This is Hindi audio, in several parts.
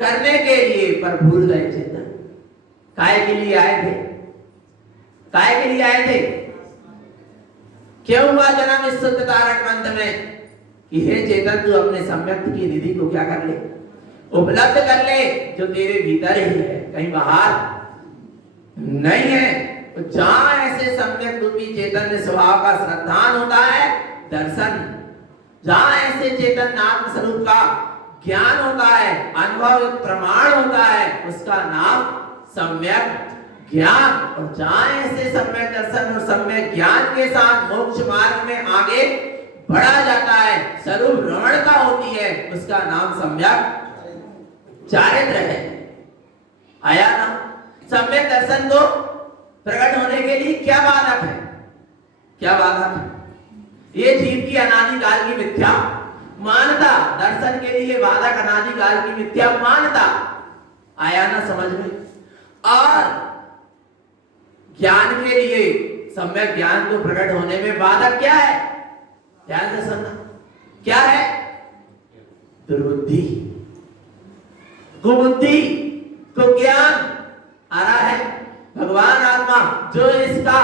करने के लिए, पर भूल गए चेतन। काय के लिए आए थे? काय के लिए आए थे? क्यों हुआ जन्म इस शुद्ध तारक मंत्र में कि हे चेतन तू अपने सम्यक्त की निधि को क्या कर ले, उपलब्ध कर ले, जो तेरे भीतर ही है, कहीं बाहर नहीं है। तो जहां ऐसे सम्यक रूपी चैतन्य स्वभाव का श्रद्धान होता है दर्शन, जहां ऐसे चेतन नाम स्वरूप का ज्ञान होता है, अनुभव प्रमाण होता है, उसका नाम सम्यक ज्ञान। और जहां ऐसे सम्यक दर्शन और सम्यक ज्ञान के साथ मोक्ष मार्ग में आगे बढ़ा जाता है, स्वरूप रमणता होती है, उसका नाम सम्यक चारित्र है। आया ना? सम्यक दर्शन को प्रकट होने के लिए क्या बाधक है? क्या बाधक है? ये जीव की अनादिकाल की मिथ्या मानता, दर्शन के लिए बाधक अनादिकाल की मिथ्या मानता। आया ना समझ में? और ज्ञान के लिए, सम्यक ज्ञान को प्रकट होने में बाधक क्या है? ध्यान से सुनना, क्या है? दुर्बुद्धि, कुबुद्धि, कुज्ञान आ रहा है। भगवान आत्मा जो इसका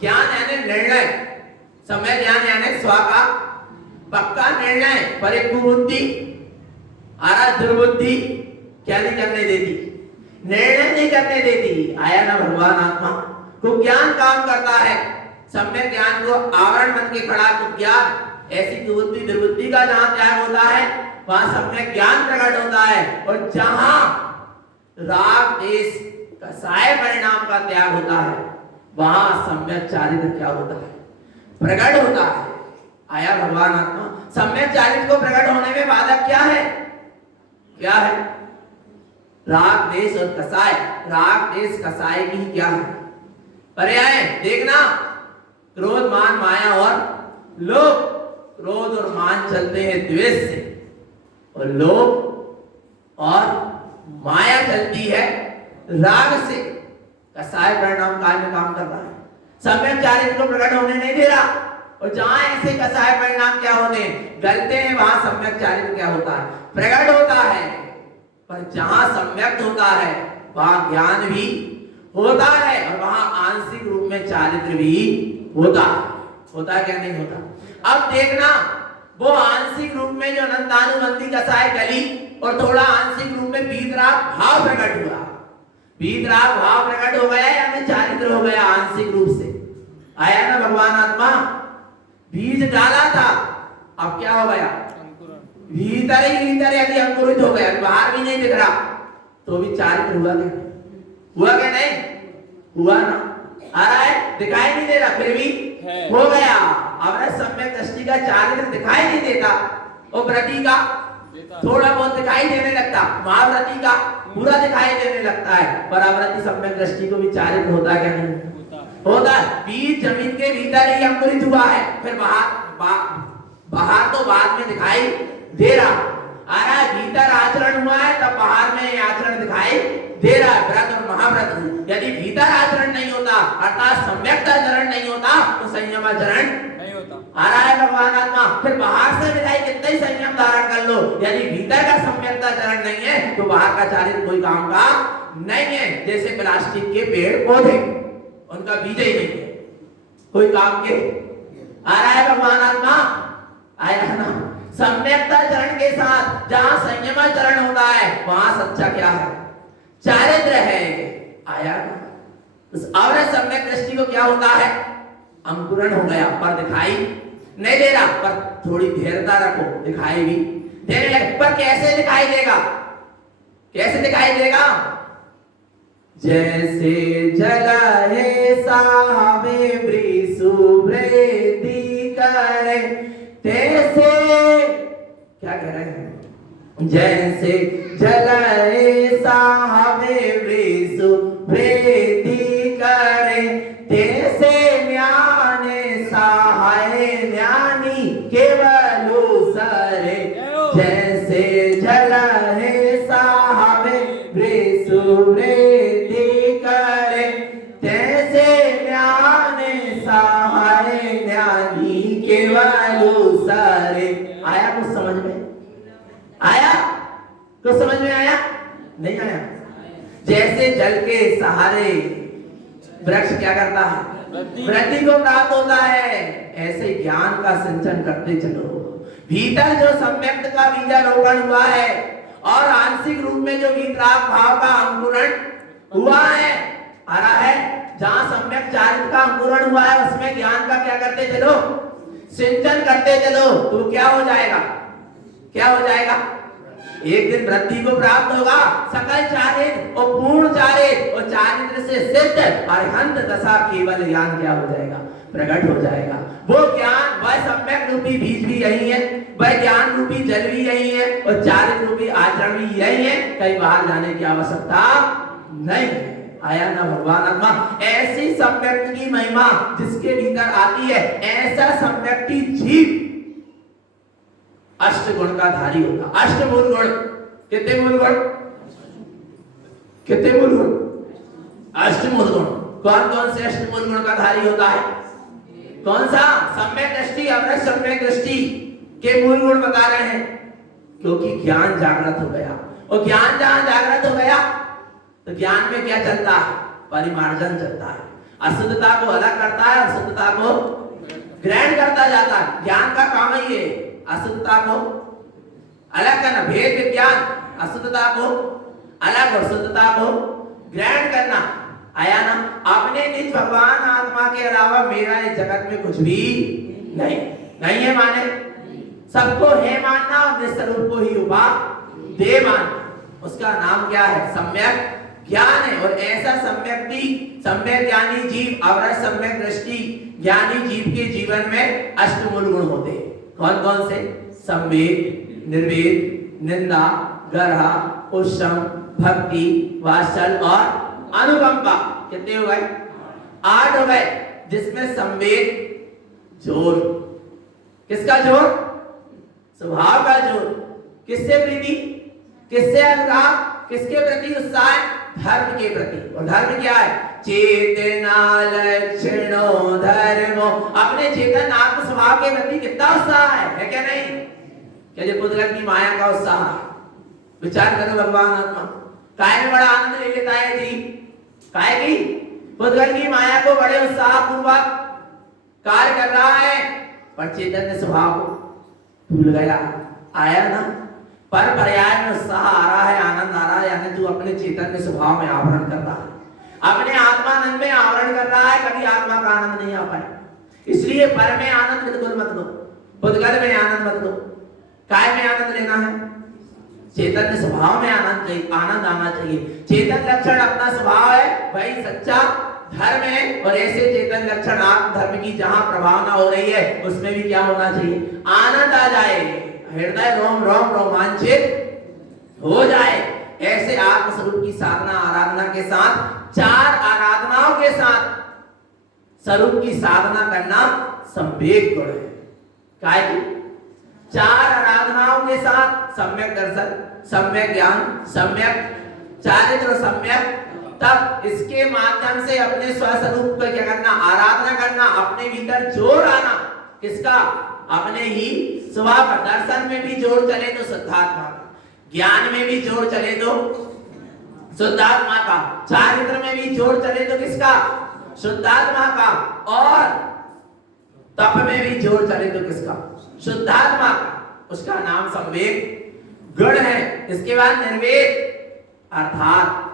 ज्ञान यानी निर्णय, सम्यक ज्ञान यानी स्व का पक्का निर्णय, पर एक कुबुद्धि आ रहा, दुर्बुद्धि क्या नहीं करने देती, निर्णय नहीं करने देती। आया ना? भगवान आत्मा कुज्ञान काम करता है, सम्यक ज्ञान को आवरण बन के खड़ा कुज्ञान। ऐसी कुबुद्धि दुर्बुद्धि का जहां त्याग होता है वहां सम्यक ज्ञान प्रकट होता है। और जहां राग देश कसाय परिणाम का त्याग होता है वहां सम्यक चारित्र क्या होता है? प्रकट होता है। आया भगवान आत्मा? सम्यक चारित्र को प्रकट होने में बाधक क्या है? क्या है? राग देश और कसाय। राग देश कसाय की क्या है? पर्याय देखना, क्रोध मान माया और लोभ। क्रोध और मान चलते हैं द्वेष से, और लोभ और माया चलती है राग से। कसाय परिणाम काल में काम कर रहा है, सम्यक चारित्र को प्रकट होने नहीं दे रहा। और जहां ऐसे कसाय परिणाम क्या होते हैं, गलते हैं, वहां सम्यक चारित्र क्या होता है? प्रकट होता है। पर जहां सम्यक होता है वहां ज्ञान भी होता है, और वहां आंशिक रूप में चारित्र भी होता है। होता है क्या नहीं होता? अब देखना, वो आंशिक रूप में जो अनंतानुबंधी कसाय गली, और थोड़ा आंशिक रूप में वीतराग भाव प्रकट हुआ। वीतराग भाव प्रकट हो गया या में चारित्र हो गया आंशिक रूप से। आया ना? भगवान आत्मा बीज डाला था, अब क्या हो गया? भीतर ही भीतर यदि अंकुरित हो गया, बाहर भी नहीं दिख रहा, तो भी चारित्र हुआ क्या? हुआ क्या नहीं हुआ? ना आ रहा है, दिखाई नहीं दे रहा, फिर भी हो गया। अब सम्यक दृष्टि का चारित्र दिखाई नहीं देता, और व्रति का थोड़ा बहुत दिखाई देने लगता, महाव्रति का पूरा दिखाई देने लगता है। पर अव्रति सम्यक दृष्टि को भी चारित्र होता क्या नहीं होता? बीज जमीन के भीतर ही अंकुरित हुआ है, फिर बाहर तो बाद में दिखाई दे रहा। आ रहा है, भीतर आचरण हुआ है तब बाहर में आचरण दिखाई दे रहा है, व्रत और महाव्रत। यदि भीतर आचरण नहीं होता, अर्थात सम्यक आचरण नहीं होता, तो संयम आचरण नहीं होता। आ रहा है भगवान आत्मा? फिर बाहर से विधाई कितना ही संयम धारण कर लो, यदि भीतर का सम्यक आचरण नहीं है तो बाहर का चारित्र कोई काम का नहीं है। जैसे प्लास्टिक के पेड़ पौधे, उनका बीज ही नहीं है, कोई काम के। आ रहा है भगवान आत्मा? आया ना? सम्यकता चरण के साथ जहां संयमाचरण होता है वहां सच्चा क्या है? चारित्र है। आया ना? उस अवरत सम्यक दृष्टि को क्या होता है? अंकुरण हो गया, पर दिखाई नहीं दे रहा। पर थोड़ी धैर्यता रखो, दिखाई भी देने लगे। पर कैसे दिखाई देगा? कैसे दिखाई देगा? जैसे जलाए सावे वृषुवृद्धि करे, तैसे क्या कह रहे हैं? जैसे जलाए सावे वृषुवृद्धि करे, तैसे ज्ञान सहाय ज्ञानी केवल सरे। जैसे जलाए सावे वृषुवृद्धि करे, तैसे ज्ञान सहाय ज्ञानी केवल सरे। आया कुछ समझ में? आया कुछ समझ में? आया जैसे जल के सहारे वृक्ष क्या करता है, वृद्धि को प्राप्त होता है, ऐसे ज्ञान का सिंचन करते चलो। भीतर जो सम्यक्त का बीजारोपण हुआ है और आंशिक रूप में जो वीतराग भाव का अंकुरण हुआ है, आ रहा है, जहां सम्यक चारित्र का अंकुरण हुआ है उसमें ज्ञान का क्या करते चलो, सिंचन करते चलो। तो क्या हो जाएगा, क्या हो जाएगा, एक दिन वृद्धि को प्राप्त होगा, सकल चारित्र और पूर्ण चारित्र और चारित्र से सिद्ध अरहंत दशा केवल ज्ञान क्या हो जाएगा, प्रकट हो जाएगा। वो ज्ञान, वह सम्यक रूपी बीज भी यही है, वह ज्ञान रूपी जल भी यही है और चारित्र रूपी आचरण भी यही है। कहीं बाहर जाने की आवश्यकता नहीं है। आया ना भगवान आत्मा, ऐसी सम्यक्त की महिमा जिसके भीतर आती है, ऐसा सम्यक्ति जीव अष्ट गुण का धारी होता। अष्ट मूल गुण, कितने मूल गुण, कितने मूल गुण, अष्ट मूल गुण। कौन कौन से अष्ट मूल गुण का धारी होता है, कौन सा, सम्यक दृष्टि, अमृत सम्यक दृष्टि के मूल गुण बता रहे हैं। क्योंकि ज्ञान जागृत हो गया, और ज्ञान जहां जागृत हो गया तो ज्ञान में क्या चलता है, परिमार्जन चलता है। अशुद्धता को अलग करता है, अशुद्धता को ग्रहण करता जाता है। ज्ञान का काम ही है अशुद्धता को अलग करना, भेद विज्ञान, अशुद्धता को अलग और शुद्धता को ग्रहण करना। आया ना, अपने निज भगवान आत्मा के अलावा मेरा इस जगत में कुछ भी नहीं, नहीं है माने, सबको है मानना और निस्वरूप को ही उपादेय मानना। उसका नाम क्या है, सम्यक ज्ञान है। और ऐसा सम्यक ज्ञानी जीव, अवरज सम्यक दृष्टि ज्ञानी जीव के जीवन में अष्टमूल गुण होते हैं। कौन कौन से, संवेद, निर्वेद, निंदा, गर्ह, उष्म, भक्ति, वात्सल और अनुकंपा। कितने हो गए, 8 हो गए। जिसमें संवेद जोर, किसका जोर, स्वभाव का जोर, किससे प्रीति, किससे अनुराग, किसके प्रति उत्साह, धर्म के प्रति। और धर्म क्या है, चेतना लक्षणो धर्मो, अपने चेतन आत्म स्वभाव के प्रति कितना उत्साह है क्या नहीं, क्या ये पुद्गल की माया का उत्साह है। विचार करो, भगवान आत्मा काय में बड़ा आनंद ले लेता है जी, काय की, पुद्गल की माया को बड़े उत्साह पूर्वक कार्य कर रहा है, पर चैतन्य स्वभाव को भूल गया। आया ना, पर पर्याय में उत्साह आ रहा है, आनंद आ रहा है, यानी तू अपने चैतन्य स्वभाव में आवरण कर रहा है, अपने आत्मानंद में आवरण कर रहा है, कभी आत्मा का आनंद नहीं आ पाए। इसलिए पर में आनंद बिल्कुल मत लो, पुद्गल में आनंद मत लो। काय में आनंद लेना है, चैतन्य स्वभाव में आनंद चाहिए, आनंद आना चाहिए। चेतन लक्षण अपना स्वभाव है, वही सच्चा धर्म है। और ऐसे चेतन लक्षण आत्म धर्म की जहां प्रभावना हो रही है उसमें भी क्या होना चाहिए, आनंद आ जाए, हृदय रोम रोम रोमांचित हो जाए। ऐसे आत्मस्वरूप की साधना आराधना के साथ, 4 आराधनाओं के साथ स्वरूप की साधना करना संवेग गुण है। काय की 4 आराधनाओं के साथ सम्यक दर्शन, सम्यक ज्ञान, सम्यक चारित्र, सम्यक तब इसके माध्यम से अपने स्वस्वरूप को क्या करना, आराधना करना, अपने भीतर जोर आना, किसका, अपने ही स्वभाव का। दर्शन में भी जोर चले तो शुद्धात्मा का, ज्ञान में भी जोर चले तो शुद्धात्मा का, चारित्र में भी जोर चले तो किसका, शुद्धात्मा का, और तप में भी जोर चले तो किसका, शुद्धात्मा का। उसका नाम संवेग गुण है। इसके बाद निर्वेद अर्थात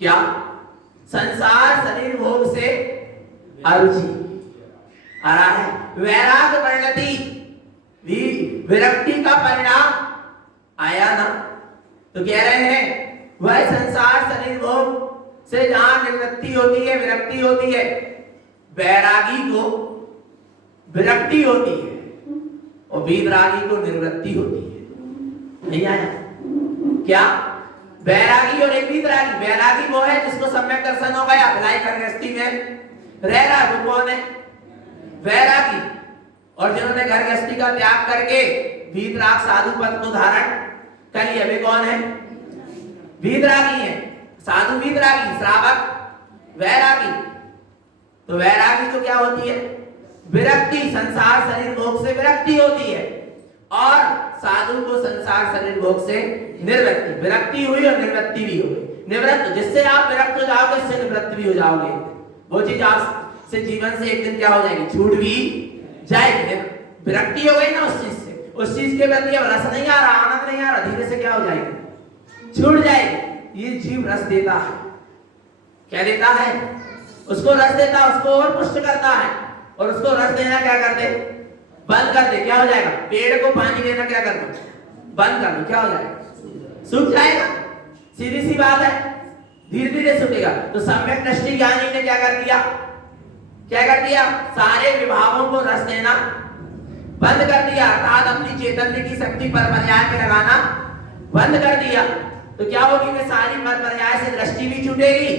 क्या, संसार शरीर भोग से अरुचि आ रहा है, वैराग्य परिणति, विरक्ति का परिणाम आया ना। तो कह रहे हैं वह संसार शरीर भोग से जहां निवृत्ति होती है, विरक्ति होती है, वैरागी को विरक्ति होती है और वीतरागी को निवृत्ति होती है। नहीं आया क्या, वैरागी और एक वीतरागी। वैरागी वो है जिसको सम्यक दर्शन हो गया, भलाई कर गृहस्थी में रह रहा है, वो कौन है, वैरागी। और जिन्होंने घर गृहस्थी का त्याग करके वीतराग साधु पद को धारण कर लिया, वे कौन है, वीतरागी है। साधु वीतरागी, श्रावक वैरागी। तो वैरागी को क्या होती है, विरक्ति, संसार शरीर भोग से विरक्ति होती है, और साधु को संसार शरीर भोग से निवृत्ति। विरक्ति हुई और निवृत्ति भी हुई। निवृत्त, जिससे आप विरक्त हो जाओगे उससे निवृत्त भी हो जाओगे। वो चीज आप से जीवन से एक दिन क्या हो जाएगी, छूट भी जाएगी। विरक्ति हो गई ना उस चीज से, उस चीज के प्रति अब रस नहीं आ रहा, आनंद नहीं आ रहा, धीरे से क्या हो जाएगी, छूट जाएगी। ये जीव रस देता है, क्या देता है, उसको रस देता है, उसको और पुष्ट करता है। और उसको रस देना क्या कर दे, बंद कर दे, क्या हो जाएगा, पेड़ को पानी देना क्या कर दो, बंद कर दो, क्या हो जाएगा, सूख जाएगा। सीधी सी बात है, धीरे धीरे सूखेगा। तो सम्यक दृष्टि ज्ञानी ने क्या कर दिया, क्या कर दिया, सारे विभागों को रस देना बंद कर दिया, अर्थात अपनी चैतन्य की शक्ति पर पर्याय में लगाना बंद कर दिया। तो क्या होगी, वे सारी पर पर्याय से दृष्टि भी छूटेगी,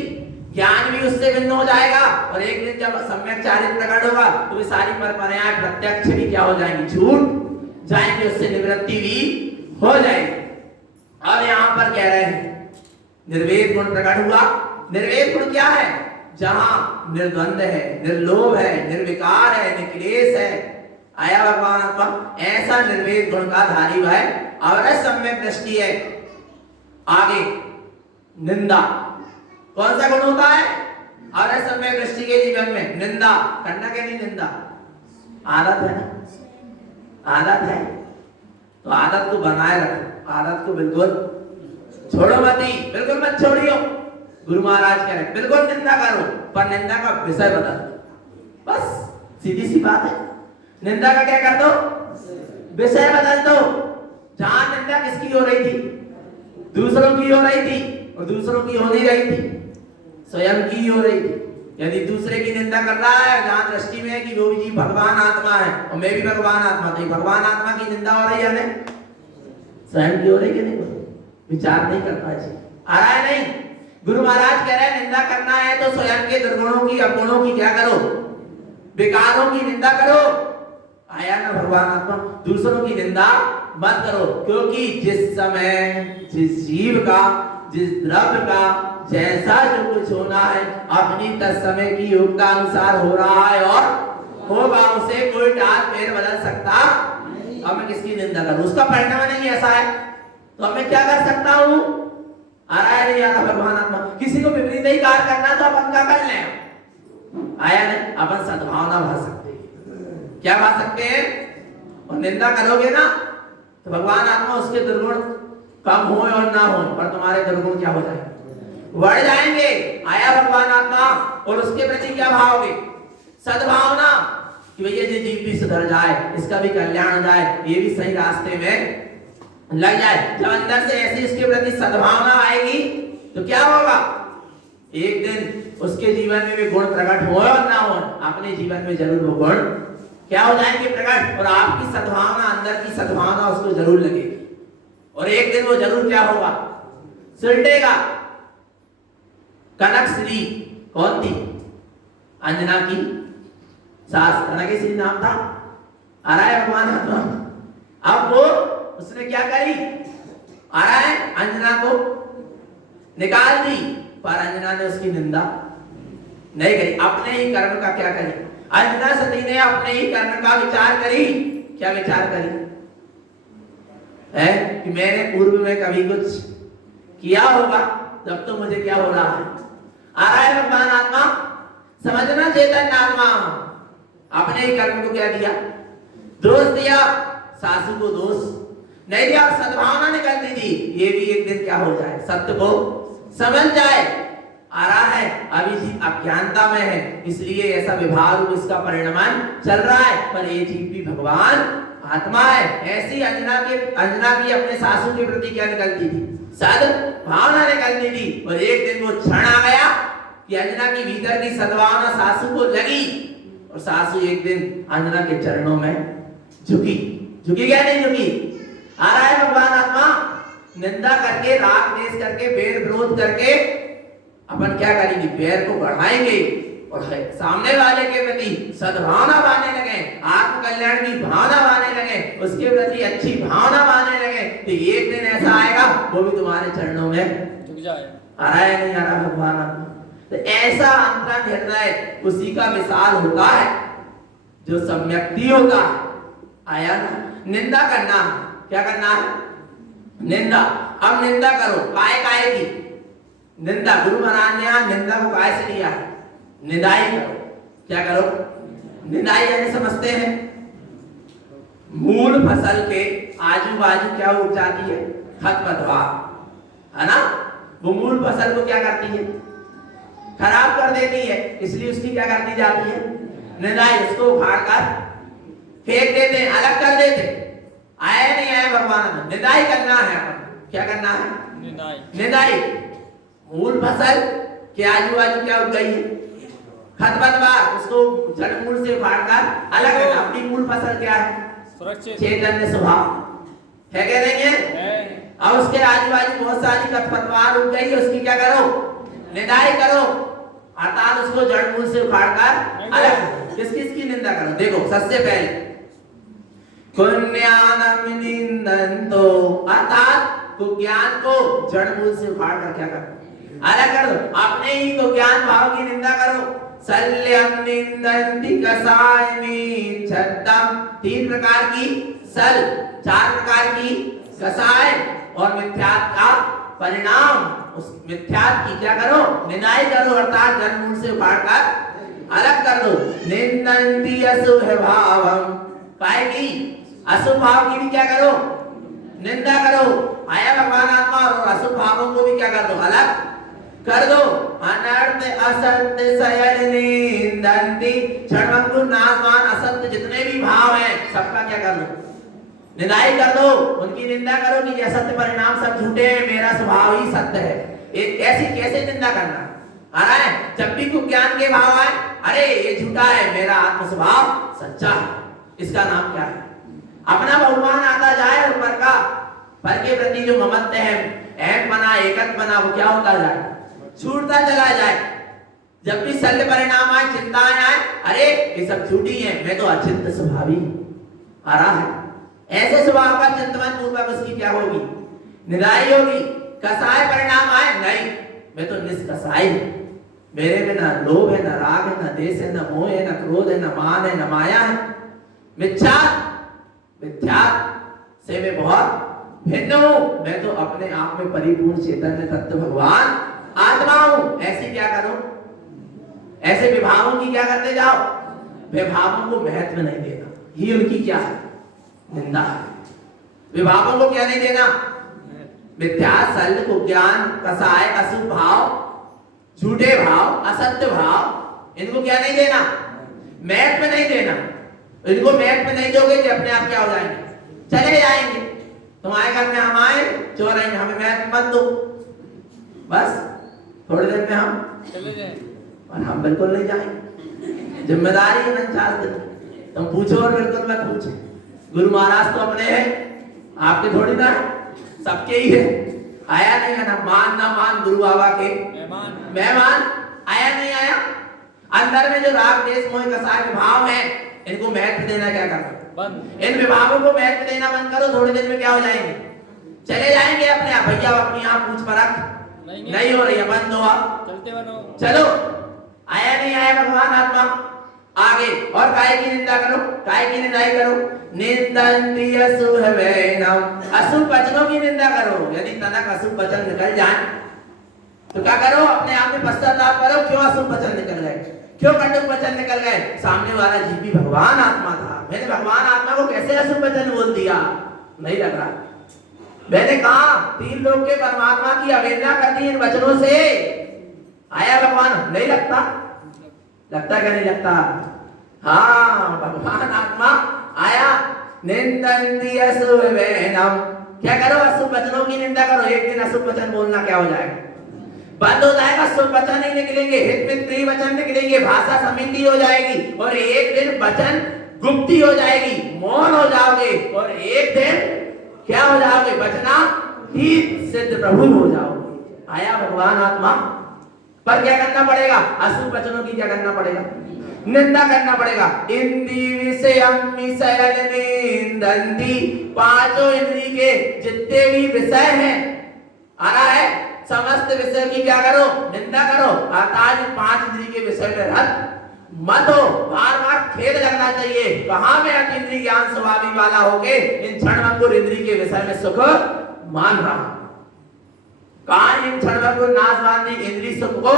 ज्ञान भी उससे भिन्न हो जाएगा। और एक दिन जब सम्यक चारित्र प्रकट होगा तो वे सारी पर पर्याय प्रत्यक्ष भी क्या हो जाएंगी, छूट जाएंगे, उससे निवृत्ति भी हो जाएगी। अब यहाँ पर कह रहे हैं निर्वेद गुण प्रकट हुआ। निर्वेद गुण क्या है, जहां निर्द्वंद है, निर्लोभ है, निर्विकार है, निक्लेश है, आया भगवान आत्मा, ऐसा निर्वेद गुण का धारी वह और सम्यक दृष्टि है। आगे निंदा, कौन सा गुण होता है, और सम्यक दृष्टि के जीवन में निंदा करना, क्या नहीं, निंदा आदत है ना, आदत है, तो आदत को बनाए रखो, आदत को बिल्कुल छोड़ो मत ही, बिल्कुल मत छोड़ियो। गुरु महाराज कह रहे बिल्कुल निंदा करो, पर निंदा का विषय बदल, बस सीधी सी बात है। निंदा का क्या कर दो, विषय बदल दो। जहां निंदा किसकी हो रही थी, दूसरों की हो रही थी, और दूसरों की हो नहीं रही थी, स्वयं की हो रही थी। यदि दूसरे की निंदा कर रहा है, जहां दृष्टि में है कि वो भी भगवान आत्मा है और मैं भी भगवान आत्मा, तो भगवान आत्मा की निंदा हो रही है, हमें स्वयं की हो रही है कि नहीं, विचार नहीं करता है, आ रहा है नहीं। गुरु महाराज कह रहे हैं निंदा करना है तो स्वयं के दुर्गुणों की, अवगुणों की क्या करो, विकारों की निंदा करो। आया ना भगवान आत्मा, दूसरों की निंदा मत करो, क्योंकि जिस समय जिस जीव का, जिस द्रव्य का जैसा जो कुछ होना है अपनी तत्समय की योग्यता अनुसार हो रहा है और होगा, उसे कोई टाल फेर बदल सकता। अब मैं किसकी निंदा करूं, उसका परिणाम नहीं ऐसा है, तो मैं क्या कर सकता हूं, आ रहा है नहीं आ रहा भगवान आत्मा। किसी को विपरीत ही कार्य करना तो अपन क्या कर ले, आया नहीं, अपन सद्भावना भा सकते हैं, क्या भा सकते हैं, और निंदा करोगे ना तो भगवान आत्मा उसके दुर्गुण कम हो और ना हो, पर तुम्हारे दुर्गुण क्या हो जाएंगे, बढ़ जाएंगे। आया भगवान आत्मा, और उसके प्रति क्या भावोगे, सद्भावना, कि भैया ये जीव भी सुधर जाए, इसका भी कल्याण हो जाए, ये भी सही रास्ते में लग जाए। जब अंदर से ऐसी उसके प्रति सद्भावना आएगी तो क्या होगा, एक दिन उसके जीवन में भी गुण प्रकट हो और ना हो, अपने जीवन में जरूर वो गुण क्या हो जाएंगे प्रकट, और आपकी सद्भावना, अंदर की सद्भावना उसको जरूर लगेगी, और एक दिन वो जरूर क्या होगा, सुलटेगा। कनक श्री कौन थी, अंजना की सास, कनक श्री नाम था, आ रहा है भगवान आत्मा। अब वो उसने क्या करी, आ रहा है, अंजना को निकाल दी, पर अंजना ने उसकी निंदा नहीं करी, अपने ही कर्म का क्या करी, अंजना सती ने अपने ही कर्म का विचार करी। क्या विचार करी है, कि मैंने पूर्व में कभी कुछ किया होगा, तब तो मुझे क्या हो रहा है, आ रहा है भगवान आत्मा। समझना चैतन्य आत्मा, अपने ही कर्म को क्या दिया, दोष दिया, सासू को दोष नहीं दिया, सद्भावना निकलती थी, ये भी एक दिन क्या हो जाए, सत्य को समझ जाए। आ रहा है, अभी जी अज्ञानता में है, इसलिए ऐसा विभाग इसका परिणाम चल रहा है, पर ये जीव भी भगवान आत्मा है। ऐसी अंजना की अपने सासू के प्रति क्या निकलती थी, सद्भावना निकलती थी, और एक दिन वो क्षण आ गया कि अंजना की भीतर की सद्भावना सासू को लगी, और सासू एक दिन अंजना के चरणों में झुकी, झुकी क्या नहीं झुकी, आ रहा है भगवान आत्मा। निंदा करके, राग द्वेष करके, बैर विरोध करके अपन क्या करेंगे, बैर को बढ़ाएंगे, और सामने वाले के प्रति सद्भावना बांधने लगे, आत्म कल्याण की भावना बांधने लगे, उसके प्रति अच्छी भावना बांधने लगे, तो एक दिन ऐसा आएगा वो भी तुम्हारे चरणों में झुक जाए। आ रहा है नहीं आ रहा भगवान आत्मा। तो ऐसा अंतरंग हृदय उसी का मिसाल होता है जो सम्यक्ति होता है। आया ना, निंदा करना, क्या करना है, निंदा। अब निंदा करो, काय काय की, निंदा, गुरु महाराज ने यहाँ निंदा को काय से लिया है? निंदाई करो। क्या करो? निंदाई यानी समझते हैं मूल फसल के आजू बाजू क्या उग जाती है? खरपतवार, है ना? वो मूल फसल को क्या करती है? खराब कर देती है, इसलिए उसकी क्या कर दी जाती है? निंदाई। उसको उखाड़ कर फेंक देते हैं, अलग कर देते। आया नहीं आया भगवान में, निंदाई करना है। क्या करना है? निंदाई। निंदाई। मूल फसल के आजू बाजू क्या उग गई है? खरपतवार, उसको जड़ मूल से उखाड़ कर अलग करना। अपनी मूल फसल क्या है? सुरक्षित चैतन्य स्वभाव है, क्या नहीं है? अब उसके आजू बाजू बहुत सारी खरपतवार उग गई है, उसकी क्या करो? निंदाई करो, अर्थात उसको जड़ मूल से उखाड़ कर अलग। किस किस की निंदा करो? देखो, सबसे पहले कुज्ञानम निंदन्तो, अर्थात कुज्ञान को जड़ मूल से उखाड़ कर क्या करो? अलग कर दो। अपने ही कुज्ञान भाव की निंदा करो। सल्यम निंदन्ति कसायनी छद्दम, 3 प्रकार की सल, 4 प्रकार की कसाय और मिथ्यात्व का परिणाम। उस मिथ्यात्व की क्या करो? निंदाई करो, अर्थात जड़ मूल से उखाड़ कर अलग कर दो। निंदन्ति अशुभ भावम, काय की? अशुभ भाव की भी क्या करो? निंदा करो। आया भगवान आत्मा, और अशुभ भावों को भी क्या कर दो? अलग कर दो। अनर्थ असत्य सयल निंदन्ति, क्षणभंगुर नाशवान असत्य जितने भी भाव हैं सबका क्या कर दो? निंदाई कर दो। उनकी निंदा करो कि ये असत्य परिणाम सब झूठे हैं, मेरा स्वभाव ही सत्य है। एक कैसे निंदा करना आ रहा है? जब भी को ज्ञान के भाव आए, अरे ये झूठा है, मेरा आत्म स्वभाव सच्चा है। इसका नाम क्या है? अपना बहुमान आता जाए और पर के प्रति जो ममत्व है, अहम बना, एकत्व बना, वो क्या होता जाए? छूटता चला जाए। जब भी शल्य परिणाम आए, चिंताएं आए, अरे ये सब झूठी है, मैं तो अचिंत स्वभावी आ रहा है। ऐसे स्वभाव का चिंतन पूर्वक उसकी क्या होगी? निंदाई होगी। कसाय परिणाम आए, नहीं मैं तो निष्कसाई, मेरे में ना लोभ है, ना राग है, ना देश है, ना मोह है, ना क्रोध है, ना मान है, ना माया है। मिथ्या से मैं बहुत भिन्न हूं, मैं तो अपने आप में परिपूर्ण चैतन्य तत्व भगवान आत्मा हूं। ऐसी क्या करो? ऐसे विभागों की क्या करते जाओ? विभागों को महत्व नहीं देना, ही उनकी क्या है? निंदा है। विभागों को क्या नहीं देना? मिथ्या, सल, कुज्ञान, कसाय, अशुभ भाव, झूठे भाव, असत्य भाव, इनको क्या नहीं देना? महत्व नहीं देना। इनको महत्व नहीं दोगे कि अपने आप क्या हो जाएंगे? चले जाएंगे। तुम्हारे घर में हम आए, चोर आएंगे, हमें महत्व मत दो, बस थोड़ी देर में हम चले जाए, और हम बिल्कुल नहीं जाएंगे। जिम्मेदारी है 49 दिन, तुम पूछो और बिल्कुल मत पूछो। गुरु महाराज तो अपने हैं, आपके थोड़ी ना, सबके ही है। आया नहीं है ना मान गुरु बाबा के मेहमान, आया नहीं आया। अंदर में जो राग देश मोह कसाय भाव है, इनको महत्व देना क्या करना बंद। इन विभागों को महत्व देना बंद करो, थोड़ी देर में क्या हो जाएंगे? चले जाएंगे अपने आप। भैया अपनी यहाँ पूछ परख नहीं हो रही है, बंद हो, आप चलते बनो। चलो, आया नहीं आया भगवान आत्मा आगे। और काय की निंदा करो, काय की निंदाई करो। निंदन्ति अशुभ वैनम, अशुभ वचनों की निंदा करो। यदि तनक अशुभ वचन निकल जाए तो क्या करो? अपने आप में पश्चाताप करो, क्यों अशुभ वचन निकल गए, क्यों कटुक वचन निकल गए। सामने वाला जीवी भगवान आत्मा था, मैंने भगवान आत्मा को कैसे अशुभ वचन बोल दिया? नहीं लग रहा। मैंने कहा 3 लोग के परमात्मा की अवहेलना कर दी इन वचनों से। आया भगवान? नहीं लगता? लगता क्या नहीं लगता? हाँ, भगवान आत्मा आया। निंदन्ति अशुभ वचनम, क्या करो? अशुभ वचनों की निंदा करो। एक दिन अशुभ वचन बोलना क्या हो जाएगा? बंद हो जाएगा। शुभ वचन नहीं निकलेंगे, हित में प्रिय वचन निकलेंगे, भाषा समिति हो जाएगी, और एक दिन वचन गुप्ती हो जाएगी, मौन हो जाओगे, और एक दिन क्या हो जाओगे? वचना ही सिद्ध प्रभु हो जाओगे। आया भगवान आत्मा। पर क्या करना पड़ेगा? अशुभ वचनों की क्या करना पड़ेगा? निंदा करना पड़ेगा। इंद्री विषयम विषयल निंदन्ति, 5 इंद्री के जितने भी विषय हैं, आ रहा है, समस्त विषय की क्या करो? निंदा करो। अर्थात 5 इंद्री के विषय में रत मत हो। बार बार खेद लगना चाहिए, कहां मैं अतीन्द्रिय ज्ञान स्वभावी वाला होके इन क्षणभंगुर इंद्री के विषय में सुख मान रहा। कहाँ इन क्षण को नाश बांधी इंद्री सुख को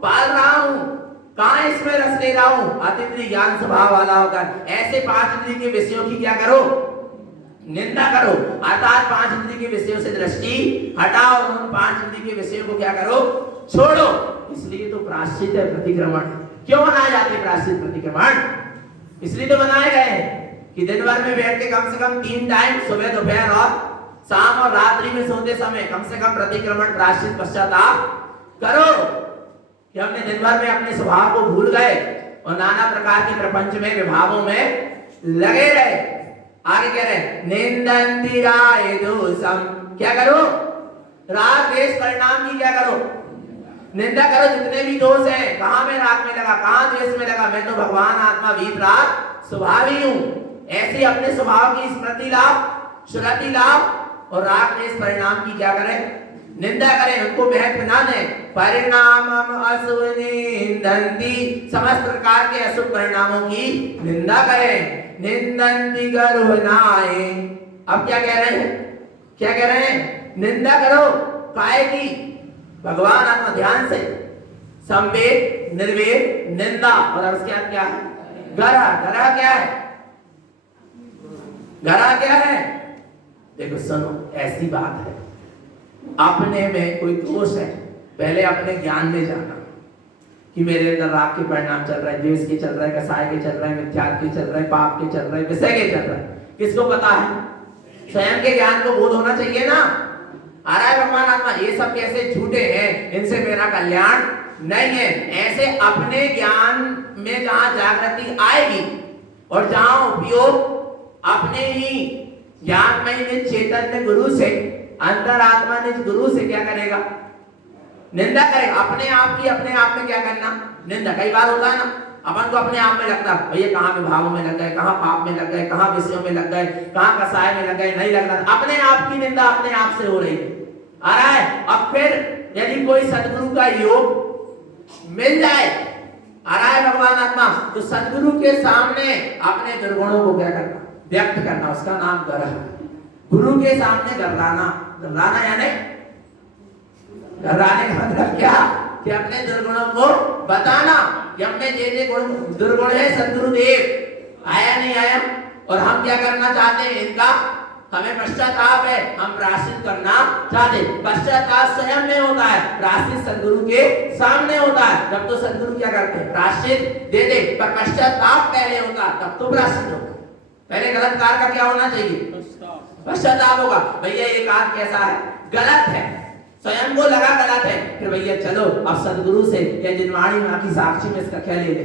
पाल रहा हूँ, कहाँ इसमें रस ले रहा हूँ, अतिद्री ज्ञान स्वभाव वाला होकर ऐसे 5 इंद्री के विषयों की क्या करो, निंदा करो। अर्थात 5 इंद्री के विषयों से दृष्टि हटाओ और उन 5 इंद्री के विषयों को क्या करो, छोड़ो। इसलिए तो प्रायश्चित है प्रतिक्रमण। क्यों बनाए जाते प्रायश्चित प्रतिक्रमण? इसलिए तो बनाए गए हैं कि दिन भर में बैठ के कम से कम 3 टाइम, सुबह, दोपहर और शाम और रात्रि में सोते समय कम से कम प्रतिक्रमण, प्रायश्चित, पश्चाताप करो कि हमने दिन भर में अपने स्वभाव को भूल गए और नाना प्रकार के प्रपंच में, विभागों में लगे रहे। आगे कह रहे निंदन्ति राय दोषम, क्या करो, राग द्वेष परिणाम की क्या करो, निंदा करो। जितने भी दोष हैं, कहां में राग में लगा, कहां द्वेष में लगा, मैं तो भगवान आत्मा वीतराग स्वभावी हूं। ऐसे अपने स्वभाव की स्मृति लाभ, श्रुति लाभ और राग द्वेष परिणाम की क्या करें, निंदा करें, उनको महत्व ना दें। परिणामम अशुभ निंदन्ति, समस्त प्रकार के अशुभ परिणामों की निंदा करें। निंदन्ति गरुहनाए, अब क्या कह रहे हैं, क्या कह रहे हैं, निंदा करो काय की, भगवान आत्मा ध्यान से, संवेद, निर्वेद, निंदा और अब उसके बाद क्या है, गरा। गरा क्या है, गरा क्या है, देखो सुनो, ऐसी बात है अपने में कोई दोष है, पहले अपने ज्ञान में जाना कि मेरे अंदर राग के परिणाम चल रहा है, द्वेष के चल रहा है, कसाय के चल रहा है, मिथ्यात्व के चल रहा है, पाप के चल रहा है, विषय के चल रहा है। किसको पता है? स्वयं के ज्ञान को बोध होना चाहिए ना। आ रहा है भगवान आत्मा, ये सब कैसे झूठे हैं, इनसे मेरा कल्याण नहीं है। ऐसे अपने ज्ञान में जहां जागृति आएगी और जहां उपयोग अपने ही ज्ञान में चैतन्य गुरु से, अंतरात्मा निज गुरु से क्या करेगा, निंदा करेगा। अपने आप की अपने आप में क्या करना, निंदा। कई बार होता है ना, अपन को अपने आप में लगता है भैया कहाँ विभागों में लग गए, कहाँ पाप में लग गए, कहाँ विषयों में लग गए, कहाँ कसाय में लग गए, नहीं लग रहा। अपने आप की निंदा अपने आप से हो रही है। आ रहा है। अब फिर यदि कोई सदगुरु का योग मिल जाए, आ रहा है भगवान आत्मा, तो सदगुरु के सामने अपने दुर्गुणों को क्या करना, व्यक्त करना, उसका नाम गर्ह। गुरु के सामने गर्राना, गर्राना यानी गर्राने का मतलब क्या, कि अपने दुर्गुणों को बताना कि हमने जे गुण दुर्गुण है सदगुरुदेव आया नहीं आया, और हम क्या करना चाहते हैं, इनका हमें पश्चाताप है, हम प्रायश्चित करना चाहते। पश्चाताप स्वयं में होता है, प्रायश्चित सदगुरु के सामने होता है। जब तो सदगुरु क्या करते हैं, प्रायश्चित दे दे, पर पश्चाताप पहले होता तब तो प्रायश्चित होगा। पहले गलत कार्य का क्या होना चाहिए, पश्चाताप होगा। भैया ये कार्य कैसा है, गलत है, स्वयं को लगा गलत है, फिर भैया चलो अब सदगुरु से या जिनवाणी मां की साक्षी में इसका क्या ले ले,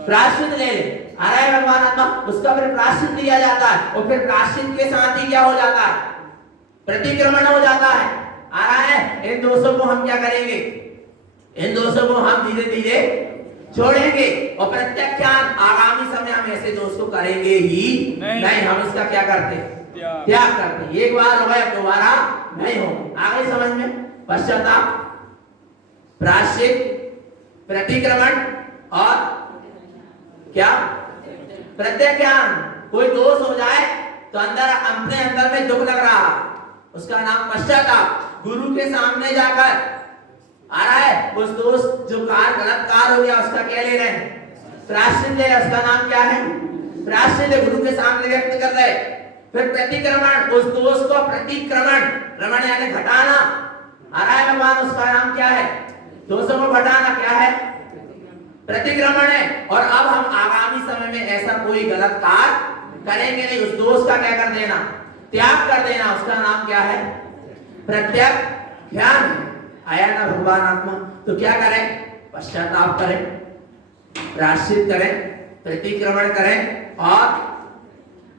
प्रायश्चित ले ले। आ रहा है भगवान आत्मा, उसका फिर प्रायश्चित लिया जाता है, और फिर प्रायश्चित के साथ ही क्या हो जाता है, प्रतिक्रमण हो जाता है। आ रहा है। इन दोषों को हम क्या करेंगे, इन दोषों को हम धीरे धीरे छोड़ेंगे, और प्रत्याख्यान आगामी समय हम ऐसे दोष को करेंगे ही नहीं। हम इसका क्या करते हैं, त्याग करते हैं। एक बार हो गए, दोबारा नहीं हो। आगे समझ में, पश्चाताप, प्रायश्चित, प्रतिक्रमण और क्या, प्रत्याख्यान। कोई दोष हो जाए तो अंदर अपने अंदर में दुख लग रहा, उसका नाम पश्चाताप। गुरु के सामने जाकर आ रहा है, उस दोष जो कार गलत कार हो गया उसका क्या ले रहे हैं, प्रायश्चित ले रहे, उसका नाम क्या है, प्रायश्चित। गुरु के सामने व्यक्त कर रहे। फिर प्रतिक्रमण, उस दोष को प्रतिक्रमण, रमण यानी घटाना। आ रहा है भगवान, उसका नाम क्या है, दोषों को घटाना क्या है, प्रतिक्रमण है। और अब हम आगामी समय में ऐसा कोई गलत कार्य करेंगे नहीं, उस दोष का क्या कर देना, त्याग कर देना, उसका नाम क्या है, प्रत्याख्यान। आया ना भगवान आत्मा। तो क्या करें, पश्चाताप करें, प्रायश्चित करें, प्रतिक्रमण करें और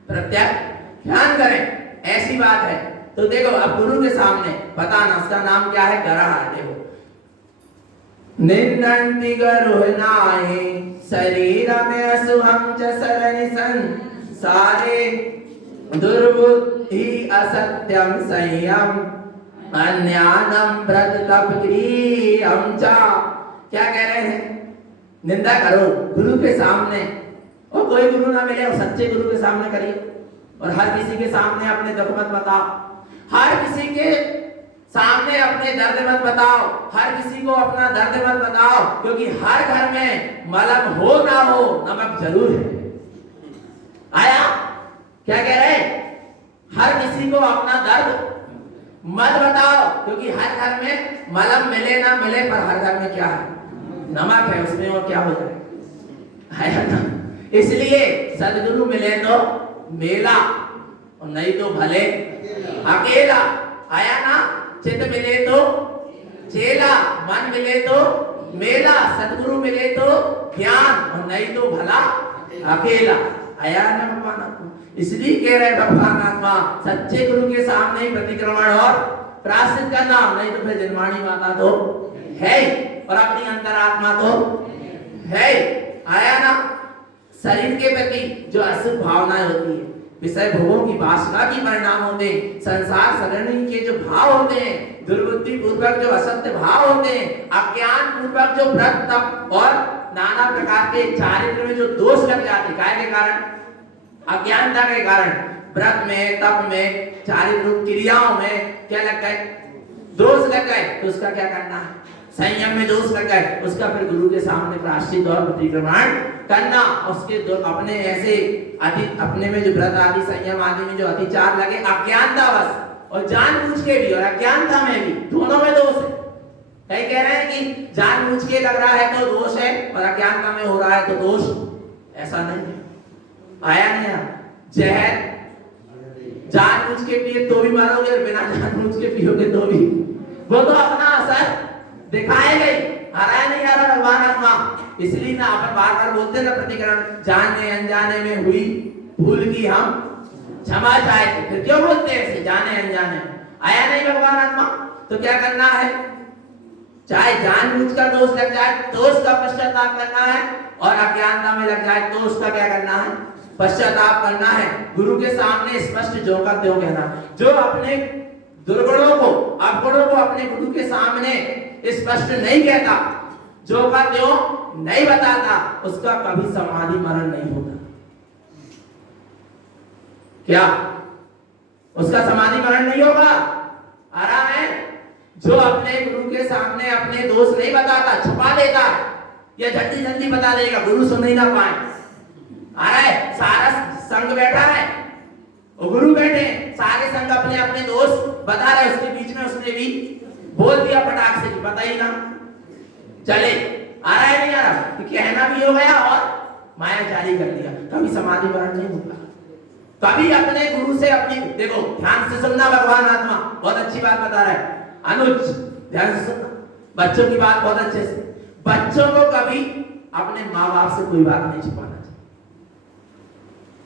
प्रत्याख्यान करें, ऐसी बात है। तो देखो अब गुरु के सामने बताना, उसका नाम क्या है, गरह। देखो निंदन्ति गरुहनाए शरीर में असुहम च सरनि संसारे दुर्बुद्धि असत्यम संयम अन्यानम व्रत तप क्रियम चा। क्या कह रहे हैं, निंदा करो गुरु के सामने, और कोई गुरु ना मिले और सच्चे गुरु के सामने करिए, और हर किसी के सामने अपने दुख मत बताओ, हर किसी के सामने अपने दर्द मत बताओ, हर किसी को अपना दर्द मत बताओ, क्योंकि हर घर में मलम हो ना हो नमक जरूर है। आया क्या कह रहे? हर किसी को अपना दर्द मत बताओ, क्योंकि हर घर में मलम मिले ना मिले पर हर घर में क्या है? नमक है, उसमें और क्या हो जाए? आया ना? इसलिए सदगुरु मिले तो मेला और नहीं तो भले अकेला। आया ना? चित मिले तो चेला, मन मिले तो मेला, सदगुरु मिले तो ज्ञान और नहीं तो भला अकेला। आया ना भगवान आत्मा? इसलिए कह रहे भगवान आत्मा सच्चे गुरु के सामने ही प्रतिक्रमण और प्रायश्चित करना, नहीं तो फिर जन्माणी माता तो है और अपनी अंतरात्मा तो है। आया ना? शरीर के प्रति जो अशुभ भावनाएं होती है, विषय भोगों की वासना की परिणाम होते हैं, संसार सरणी के जो भाव होते हैं, दुर्बुद्धि पूर्वक जो असत्य भाव होते हैं, अज्ञान पूर्वक जो व्रत तप और नाना प्रकार के चारित्र में जो दोष लग जाते हैं, काय के कारण? अज्ञानता के कारण। व्रत में, तप में, चारित्र क्रियाओं में क्या लग गए? दोष लग गए, तो उसका क्या करना है? संयम में दोष लग गए, उसका फिर गुरु के सामने प्रायश्चित और प्रतिक्रमण करना। उसके अपने ऐसे अपने में जो व्रत आदि संयम आदि में जो अतिचार लगे अज्ञानता बस, और जानबूझ के भी और अज्ञानता में भी, दोनों में दोष है। कई कह रहे हैं कि जानबूझ के लग रहा है तो दोष है और अज्ञानता में हो रहा है तो दोष, ऐसा नहीं है। आया नहीं? जहर जानबूझ के पिए तो भी मरोगे और बिना जानबूझ के पियोगे तो भी, वो तो अपना असर दिखाएगा ही। आ रहा है नहीं आ रहा भगवान आत्मा? इसलिए ना अपन बार बार बोलते ना प्रतिकरण, जाने अनजाने में हुई भूल की हम क्षमा चाहते। फिर क्यों बोलते हैं ऐसे जाने अनजाने? आया नहीं भगवान आत्मा? तो क्या करना है? चाहे जानबूझकर दोष लग जाए तो उसका पश्चाताप करना है, और अज्ञानता में लग जाए तो उसका क्या करना है? पश्चाताप करना है। गुरु के सामने स्पष्ट जो का त्यों कहना। जो अपने दुर्गुणों को, अवगुणों को अपने गुरु के सामने स्पष्ट नहीं कहता, जो का त्यों नहीं बताता, उसका कभी समाधि मरण नहीं होता। क्या उसका समाधि मरण नहीं होगा? आ रहा है? जो अपने गुरु के सामने अपने दोष नहीं बताता, छुपा देता है, या जल्दी जल्दी बता देगा गुरु सुन ही ना पाए। आ रहा है? सारा संग बैठा है और गुरु बैठे, सारे संग अपने अपने दोष बता रहे, उसके बीच में उसने भी बोल दिया फटाक से, पता ही ना चले। आ रहा है नहीं आ रहा? कहना भी हो गया और माया जारी कर दिया, कभी समाधि मरण नहीं होगा। कभी अपने गुरु से अपनी, देखो ध्यान से सुनना, भगवान आत्मा बहुत अच्छी बात बता रहा है। अनुज ध्यान से सुनना, बच्चों की बात बहुत अच्छे से। बच्चों को कभी अपने माँ बाप से कोई बात नहीं छुपाना चाहिए।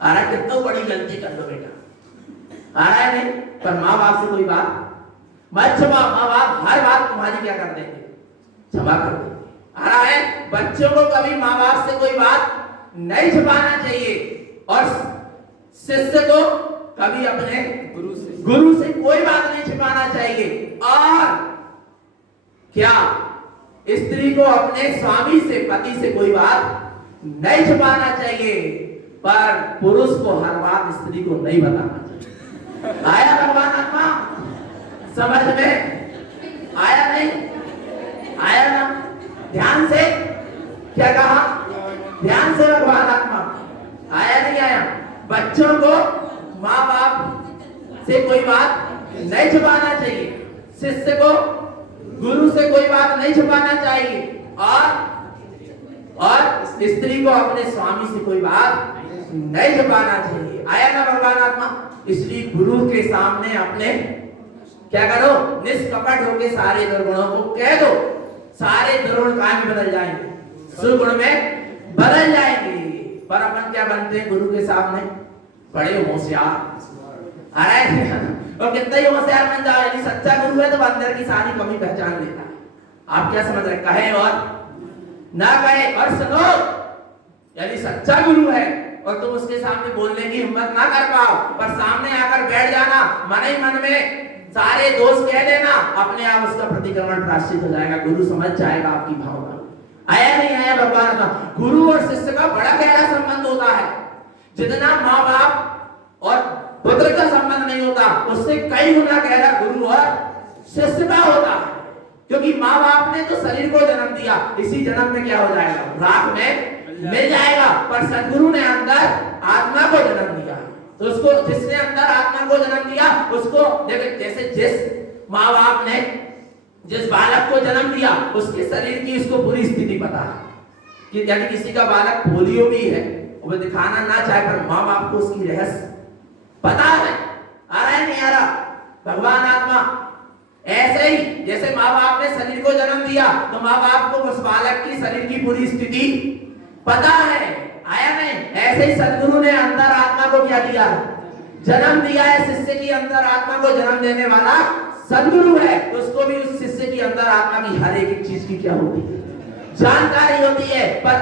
आ रहा है? कितना बड़ी गलती कर लो बेटा, आ रहा है नहीं? पर माँ बाप से कोई बात मत छुपा। माँ बाप हर बात तुम्हारी क्या कर देंगे? क्षमा कर देंगे। आ रहा है? बच्चों को कभी माँ बाप से कोई बात नहीं छुपाना चाहिए, और शिष्य को कभी अपने गुरु से कोई बात नहीं छिपाना चाहिए। और क्या स्त्री को अपने स्वामी से, पति से कोई बात नहीं छिपाना चाहिए, पर पुरुष को हर बात स्त्री को नहीं बताना चाहिए। आया भगवान आत्मा समझ में? आया नहीं? आया ना? ध्यान से क्या कहा? ध्यान से भगवान आत्मा। आया नहीं आया? बच्चों को माँ बाप से कोई बात नहीं छुपाना चाहिए, शिष्य को गुरु से कोई बात नहीं छुपाना चाहिए, और स्त्री को अपने स्वामी से कोई बात नहीं छुपाना चाहिए। आया ना भगवान आत्मा? इसलिए गुरु के सामने अपने क्या करो? निष्कपट होके सारे दुर्गुणों को कह दो, सारे दुर्गुण काम में बदल जाएंगे, सुगुण में बदल जाएंगे। पर अपन क्या बनते हैं गुरु के सामने? बड़े होशियार। आ रहा है? और कितना ही होशियार बन जाओ, यदि सच्चा गुरु है तो अंदर की सारी कमी पहचान लेता है। आप क्या समझ रहे? कहे और ना कहे और सुनो, यदि सच्चा गुरु है और तुम उसके सामने बोलने की हिम्मत ना कर पाओ, पर सामने आकर बैठ जाना, मन ही मन में सारे दोष कह देना, अपने आप उसका प्रतिक्रमण प्रायश्चित हो जाएगा। गुरु समझ जाएगा आपकी भावना। आया नहीं आया भगवान का? गुरु और शिष्य का बड़ा गहरा संबंध होता है। जितना माँ बाप और पुत्र का संबंध नहीं होता, उससे कई गुना गहरा गुरु और शिष्य का होता है, क्योंकि माँ बाप ने तो शरीर को जन्म दिया, इसी जन्म में क्या हो जाएगा, राख में मिल जाएगा। पर सदगुरु ने अंदर आत्मा को जन्म दिया, तो उसको, जिसने अंदर आत्मा को जन्म दिया उसको देखिए, जैसे जिस माँ बाप ने जिस बालक को जन्म दिया उसके शरीर की उसको पूरी स्थिति पता है कि यदि किसी का बालक पोलियो भी है, वो दिखाना ना चाहे, पर माँ बाप को उसकी रहस्य पता है। आ रहा है नहीं आ रहा? भगवान आत्मा ऐसे ही जैसे माँ बाप ने शरीर को जन्म दिया, तो माँ बाप को उस बालक की शरीर की पूरी स्थिति पता है, आया नहीं? ऐसे ही सदगुरु ने अंदर आत्मा को क्या दिया, जन्म दिया है। शिष्य की अंदर आत्मा को जन्म देने वाला सदगुरु है, उसको भी उस शिष्य की अंदर आत्मा की हर एक चीज की क्या होती है, जानकारी होती है। पर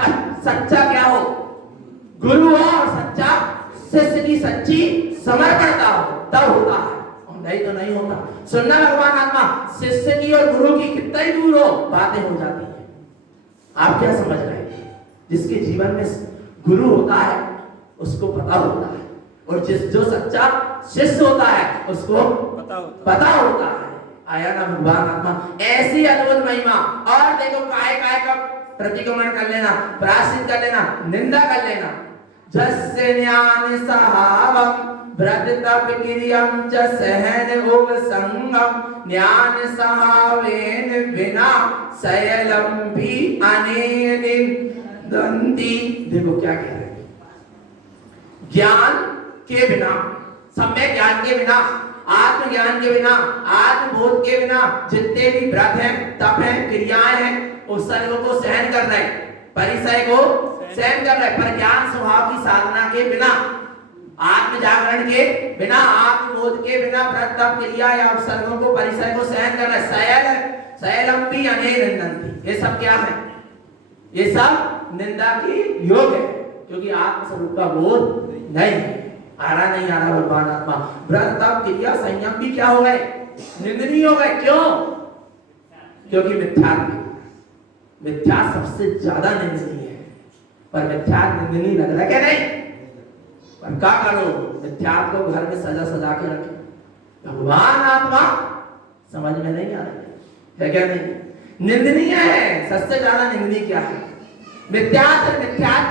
सच्चा क्या हो, गुरु हो, और सच्चा शिष्य की सच्ची समर्पणता हो, तब होता है, और नहीं तो नहीं होता। सुनना भगवान आत्मा, शिष्य की और गुरु की कितना ही दूर हो, बातें हो जाती है। आप क्या समझ रहे हैं? जिसके जीवन में गुरु होता है उसको पता होता है, और जो सच्चा शिष्य होता है उसको पता होता है। आया ना भगवान आत्मा? ऐसी अद्भुत महिमा। और देखो, काय काय का प्रतिक्रमण कर लेना, प्रायश्चित कर लेना, निंदा कर लेना। जस्य ज्ञान सहावम व्रत तप क्रियम च सहन उप संगम ज्ञान सहावेन बिना शैलम भी अनेन दंती। देखो क्या कह रहे हैं, ज्ञान के बिना, सम्यक ज्ञान के बिना, आत्मज्ञान के बिना, आत्मबोध के बिना जितने भी व्रत हैं, तप हैं, क्रियाएं हैं, उस सर्व को सहन कर रहे, परिचय को सहन कर रहे, पर ज्ञान स्वभाव की साधना के बिना, आत्म जागरण के बिना, आत्मबोध के बिना व्रत तप क्रिया या उपसर्गों को, परिचय को सहन कर रहे। शैलम भी अनेरंती, ये सब क्या है? ये सब निंदा की योग है, क्योंकि आत्म स्वरूप का बोध नहीं है। आ रहा नहीं आ रहा भगवान आत्मा? व्रत तप क्रिया संयम भी क्या हो गए, निंदनीय हो गए। क्यों? क्योंकि मिथ्या सबसे ज्यादा निंदनीय है। पर मिथ्या निंदनीय लग रहा है क्या? नहीं। पर क्या करो, मिथ्या को घर में सजा सजा के रखे। भगवान आत्मा समझ में नहीं आ रहा है क्या? नहीं, निंदनीय है। सबसे ज्यादा निंदनीय क्या है? मिथ्यात्व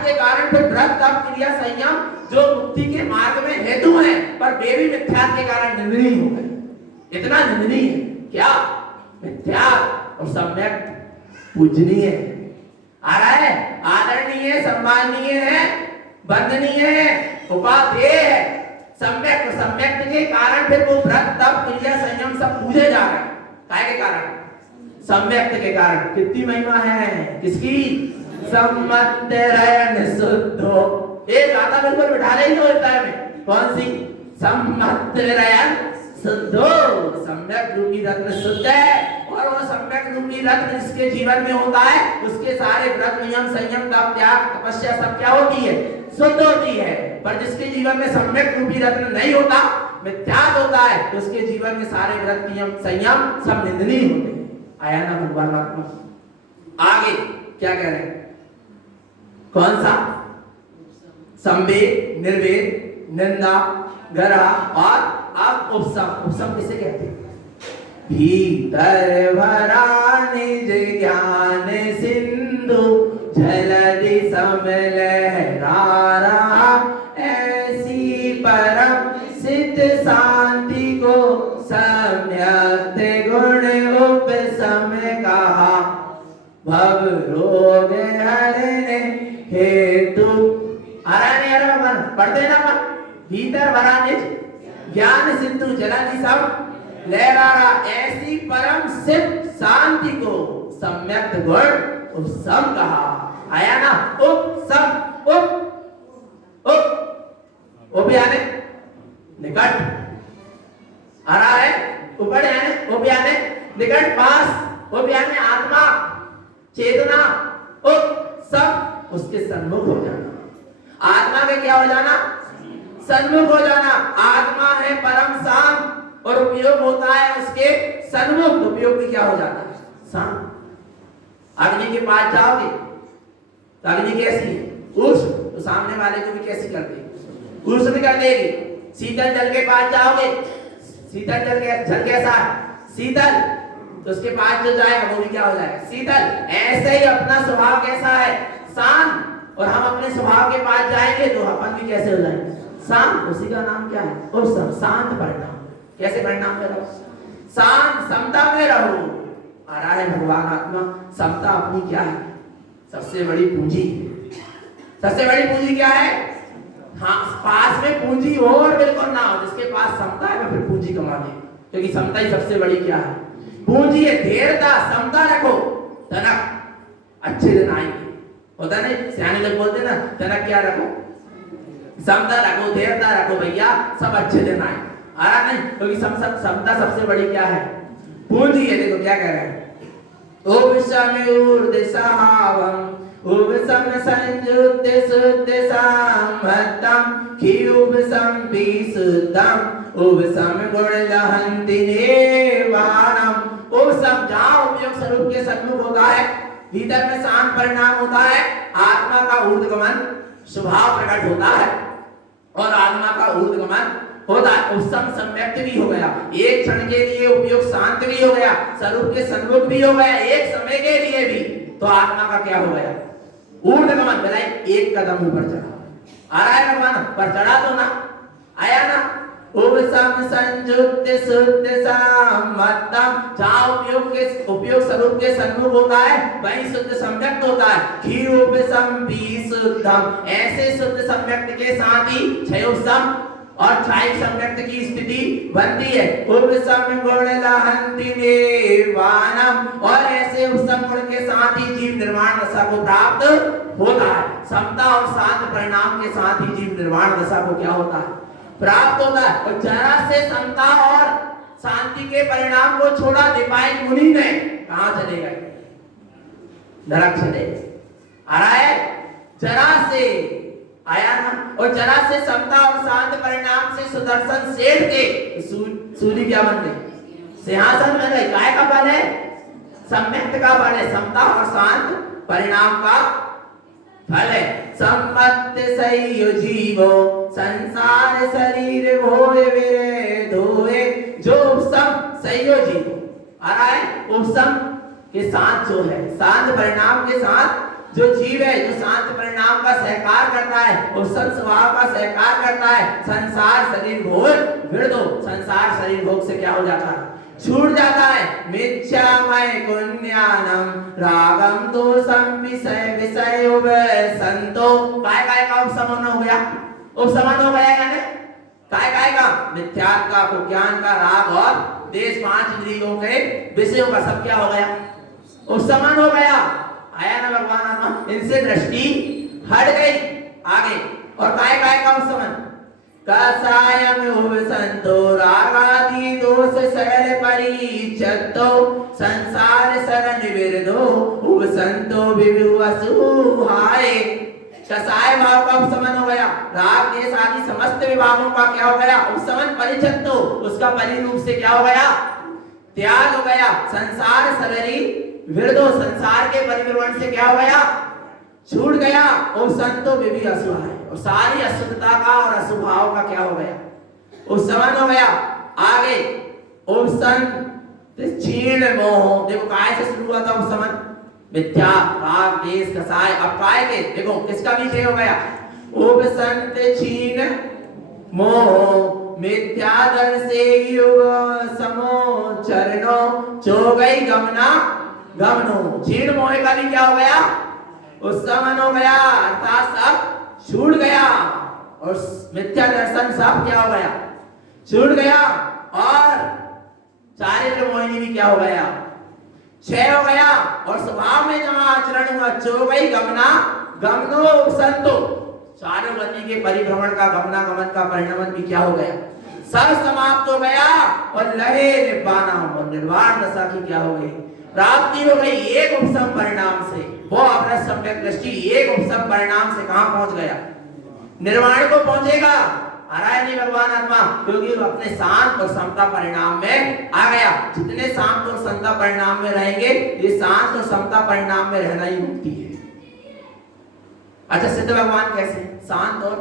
के कारण फिर व्रत तप क्रिया संयम जो मुक्ति के मार्ग में हेतु है, पर वे भी मिथ्यात्व के कारण निंदनीय हो गए। इतना निंदनीय है क्या? मिथ्या और सम्यक पूजनीय है। आ रहा है? आदरणीय, सम्माननीय है, वंदनीय है, उपादेय है। सम्यक के कारण फिर वो व्रत तप क्रिया संयम सब पूजे जा रहे हैं। काय के कारण? सम्यक के कारण। कितनी महिमा है किसकी? सम्मतरयन शुद्धो। एक गाता बिल्कुल बिठा रही हो में, कौन सी? सम्मतरयन शुद्धो। सम्यक रूपी रत्न शुद्ध है, और वो सम्यक रूपी रत्न जिसके जीवन में होता है, उसके सारे व्रत नियम संयम तप त्याग तपस्या सब क्या होती है? शुद्ध होती है। पर जिसके जीवन में सम्यक रूपी रत्न नहीं होता, मिथ्यात्व होता है, तो उसके जीवन में सारे व्रत नियम संयम सब निंदनीय होते हैं। आया ना भगवान आत्मा? आगे क्या कह रहे हैं? कौन सा? संवेद, निर्वेद, निंदा, गरा और अब उपसम। उपसम किसे कहते हैं? भीतर भरा निज ज्ञान सिंधु जलधि सम लहरा रहा, ऐसी परम सिद्ध शांति को सम्यक गुण उपसम कहा। भव रोग हरने हेतु। आ रहा नहीं आ रहा भगवान? पढ़ते ना मन? भीतर भरा निज ज्ञान सिंधु जलधि सम लहरा रहा, ऐसी परम सिद्ध शांति को सम्यक गुण उपसम कहा। आया ना? उपसम, उप यानी निकट। आ रहा है? ऊपर यानी उप यानी निकट, पास। उप यानी आत्मा, चेतना। उप सब उसके सन्मुख हो जाना। आत्मा में क्या हो जाना? सन्मुख हो जाना। आत्मा है परम शांत, और उपयोग होता है उसके सन्मुख। उपयोग भी क्या हो जाता है? शांत। अग्नि के पास जाओगे तो अग्नि कैसी है? उष्ण, तो सामने वाले को भी कैसी कर देगी? उष्ण कर देगी। शीतल जल के पास जाओगे, शीतल जल कैसा है? शीतल, तो उसके पास जो जाएगा वो भी क्या हो जाएगा, शीतल। ऐसे ही अपना स्वभाव कैसा है, शांत, और हम अपने स्वभाव के पास जाएंगे तो अपन भी कैसे हो जाएंगे, शांत। उसी का नाम क्या है, उपसम, शांत परिणाम। कैसे परिणाम में रहो, शांत, समता में रहो। आ रहा है भगवान आत्मा, समता अपनी क्या है, सबसे बड़ी पूंजी। सबसे बड़ी पूंजी क्या है, हाँ, पास में पूंजी हो और बिल्कुल ना हो, जिसके पास समता है वो फिर पूंजी कमा ले, क्योंकि समता ही सबसे बड़ी क्या है, पूंजी है। धीरता, समता रखो, तनक अच्छे दिन आएंगे। होता नहीं, सियाने लोग बोलते ना, तनक क्या रखो, समता रखो, धीरता रखो भैया, सब अच्छे दिन आए। आ रहा नहीं, क्योंकि समता सबसे बड़ी क्या है, पूंजी है। देखो क्या कह रहे हैं, जहाँ उपयोग स्वरूप के सन्मुख होता है, भीतर में शांत परिणाम होता है, आत्मा का ऊर्ध्वगमन स्वभाव प्रकट होता है, और आत्मा का ऊर्ध्वगमन होता है। उपसम सम्यक्त भी हो गया, एक क्षण के लिए उपयोग शांत भी हो गया, स्वरूप के सन्मुख भी हो गया, एक समय के लिए भी, तो आत्मा का क्या हो गया, ऊर्ध्वगमन। बनाए एक कदम ऊपर चढ़ा। आ रहा है भगवान, पर चढ़ा तो ना, आया ना। उपसम संयुक्त शुद्ध सम्मतम, जहाँ उपयोग स्वरूप के सन्मुख होता है वहीं शुद्ध सम्यक्त होता है। खी उपसम विशुद्धम, ऐसे शुद्ध सम्यक्त के साथ ही क्षयोपसम और क्षायिक सम्यक्त की स्थिति बनती है। उपसम गुण लहन्ति निर्वाणम, और ऐसे उपसम गुण के साथ ही जीव निर्वाण दशा को प्राप्त होता है। समता और शांत परिणाम के साथ ही जीव निर्वाण दशा को क्या होता है, प्राप्त होता है। और जरा से समता और शांति के परिणाम को छोड़ा निपाय मुनि ने, कहां चले गए, नरक चले। आ रहा है, जरा से आया ना, और जरा से समता और शांत परिणाम से सुदर्शन सेठ के सूर्य क्या बन गए, सिंहासन बन गए। काय का बल है, सम्यक्त का बल है, समता और शांत परिणाम का फल है। सम्मत सही जीवो संसार शरीर भोय विरे धोए, जो उपसम संयोजी हो। आ रहा है, उपसम के साथ जो है, शांत परिणाम के साथ जो जीव है, जो शांत परिणाम का सहकार करता है, उपसम स्वभाव का सहकार करता है, संसार शरीर भोग विड़ दो, संसार शरीर भोग से क्या हो जाता है, छूट जाता है। मिथ्यामय पुण्यानम रागम दोषम विषय विषय संतो, काय का उपशमन हो गया, उपशमन हो गया यानी काय का, मिथ्यात्व का, ज्ञान का, राग और देश, पांच इंद्रियों के विषयों का सब क्या हो गया, उपशमन हो गया। आया ना भगवान आत्मा, इनसे दृष्टि हट गई आगे। और काय का उपशमन, कसायम उपसंतो रागादि दोष सकल परिचत्तो संसार शरण विरदो उपसंतो विभु असुहाय। कसाय भाव का उपशमन हो गया, राग देश आदि समस्त विभागों का क्या हो गया, उपशमन। परिचत्तो, उसका परिरूप से क्या हो गया, त्याग हो गया। संसार शरीरी विरदो, संसार के परिभ्रमण से क्या हो गया, छूट गया। और संतो विभि असुहाय, और सारी अशुद्धता का और अशुभाव का क्या हो गया, उपशमन हो गया। आगे उपसन क्षीण मोह, देखो काय से शुरू हुआ था उपशमन, मिथ्या, राग, देश, कसाय। अब काय के देखो किसका भी क्षय हो गया, उपसंत क्षीण मोह मिथ्या दर्शे युग समो चरणो चो गई गमना गमनो। क्षीण मोह का भी क्या हो गया, उपशमन हो गया, अर्थात सब छूट गया। और मिथ्या दर्शन सब क्या हो गया, छूट गया। और चारित्र मोहिनी भी क्या हो गया, क्षय हो गया। और स्वभाव में जहां आचरण हुआ, चो गई गमना गमनो उपसंतो, चारों गति के परिभ्रमण का, गमनागमन का परिणमन भी क्या हो गया, सब समाप्त हो गया। और लहे निब्बानम, और निर्वाण दशा की क्या हो गई, प्राप्ति हो गई। एक उपसम परिणाम से, वो अपना सम्यक दृष्टि एक उपसम परिणाम से कहां पहुंच गया, निर्वाण को पहुंचेगा। आ रहा है नहीं भगवान आत्मा, क्योंकि वो अपने शांत और समता परिणाम में आ गया। जितने शांत और समता परिणाम में रहेंगे, ये शांत और समता परिणाम में रहना ही मुक्ति है। अच्छा, सिद्ध भगवान कैसे, शांत और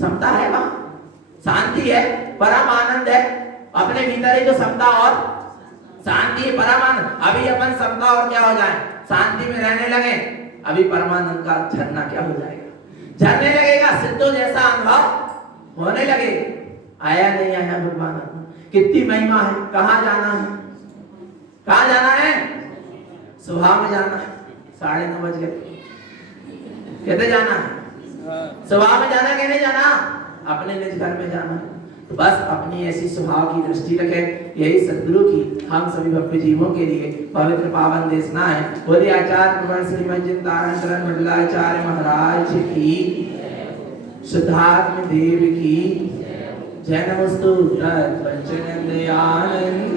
समता है, वहां शांति है, परम आनंद है, अपने भीतर ही जो समता और शांति परमानंद। अभी अपन समता और क्या हो जाए, शांति में रहने लगे, अभी परमानंद का झरना क्या हो जाएगा, झरने लगेगा, सिद्धों जैसा अनुभव होने लगेगा। आया नहीं आया भगवान आत्मा, कितनी महिमा है। कहाँ जाना है, कहाँ जाना है, सुबह में जाना है, 9:30 बज गए, कहते जाना है सुबह में जाना, कहने जाना, अपने निज घर में जाना है। तो बस अपनी ऐसी स्वभाव की दृष्टि रखें। यही सद्गुरु की हम सभी भक्त जीवों के लिए पवित्र पावन देशना है। बोलिए आचार्य प्रवर श्रीमद चिंतारण शरण मंडलाचार्य महाराज की, शुद्धात्म देव की जय। नमस्तु तत् पंचनंद आनंद